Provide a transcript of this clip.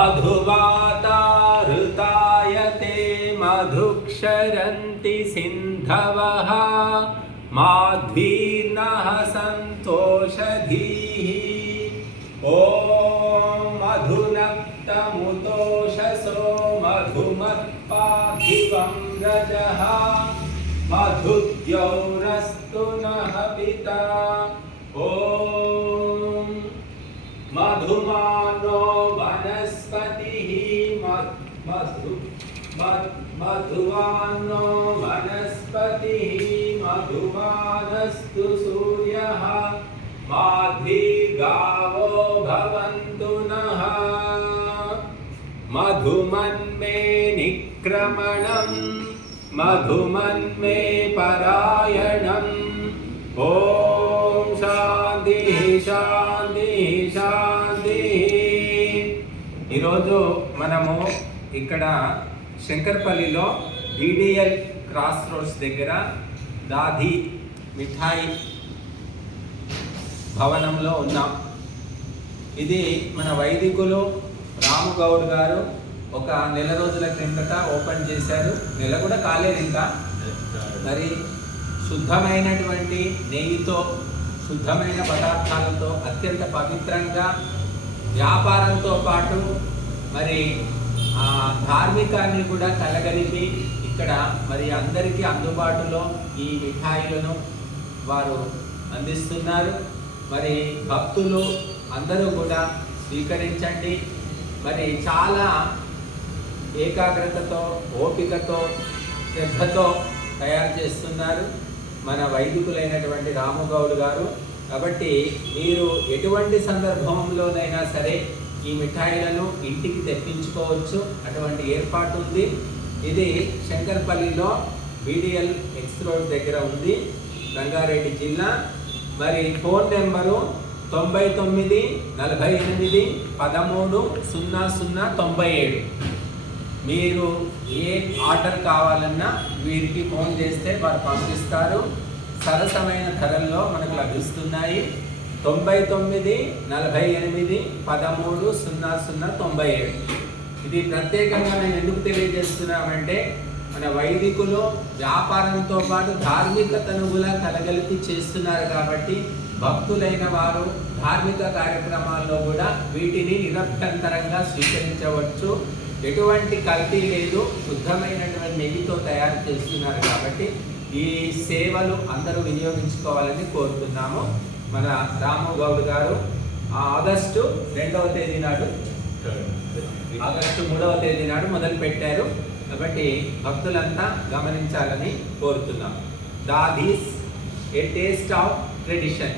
मधुवातारुताय ते मधुक्षरन्ति सिन्धवः माध्वीर्नः सन्तोषधीः ॐ मधुनक्तमुतोषसो मधुमत्पार्थिवं रजः मधुद्यौरस्तु नः पिता मधुमानस्तु सूर्यः माधिर्गावो भवन्तु नः मधुमन्मे निक्रमणम् मधुमन्मे परायणम् ॐ శాంతి శాంతి శాంతి ఈరోజు మనము ఇక్కడ శంకర్పల్లిలో డిడిఎల్ క్రాస్ రోడ్స్ దగ్గర దాధి మిఠాయి భవనంలో ఉన్నాం. ఇది మన వైదికులు రాముగౌడ్ గారు ఒక నెల రోజుల క్రిందట ఓపెన్ చేశారు. నెల కూడా కాలేదు ఇంకా. మరి శుద్ధమైనటువంటి నెయ్యితో శుద్ధమైన పదార్థాలతో అత్యంత పవిత్రంగా వ్యాపారంతో పాటు మరి ఆ, ధార్మికాన్ని కూడా కలగలిపి ఇక్కడ మరి అందరికీ అందుబాటులో ఈ మిఠాయిలను వారు అందిస్తున్నారు. మరి భక్తులు అందరూ కూడా స్వీకరించండి. మరి చాలా ఏకాగ్రతతో ఓపికతో శ్రద్ధతో తయారు చేస్తున్నారు మన వైదికులైనటువంటి రాముగౌడ్ గారు. కాబట్టి మీరు ఎటువంటి సందర్భంలోనైనా సరే ఈ మిఠాయిలను ఇంటికి తెప్పించుకోవచ్చు. అటువంటి ఏర్పాటు ఉంది. ఇది శంకర్పల్లిలో బీడిఎల్ ఎక్స్ రోడ్ దగ్గర ఉంది రంగారెడ్డి జిల్లా. మరి ఫోన్ నెంబరు తొంభై తొమ్మిది నలభై ఎనిమిది పదమూడు సున్నా సున్నా తొంభై ఏడు. మీరు ఏ ఆర్డర్ కావాలన్నా వీరికి ఫోన్ చేస్తే వారు పంపిస్తారు. సరసమైన ధరల్లో మనకు లభిస్తున్నాయి. తొంభై తొమ్మిది నలభై ఎనిమిది పదమూడు సున్నా సున్నా తొంభై ఏడు. ఇది ప్రత్యేకంగా నేను ఎందుకు తెలియజేస్తున్నామంటే మన వైదికులు వ్యాపారంతో పాటు ధార్మికతను కూడా కలగలిపి చేస్తున్నారు కాబట్టి భక్తులైన వారు ధార్మిక కార్యక్రమాల్లో కూడా వీటిని నిరభ్యంతరంగా స్వీకరించవచ్చు. ఎటువంటి కల్తీ లేదు శుద్ధమైనటువంటి నెయ్యితో తయారు చేస్తున్నారు కాబట్టి ఈ సేవలు అందరూ వినియోగించుకోవాలని కోరుతున్నాము. మన రాము గౌడ్ గారు ఆగస్టు రెండవ తేదీ నాడు ఆగస్టు మూడవ తేదీ నాడు మొదలు పెట్టారు కాబట్టి భక్తులంతా గమనించాలని కోరుతున్నాం. Dadi's a taste of tradition.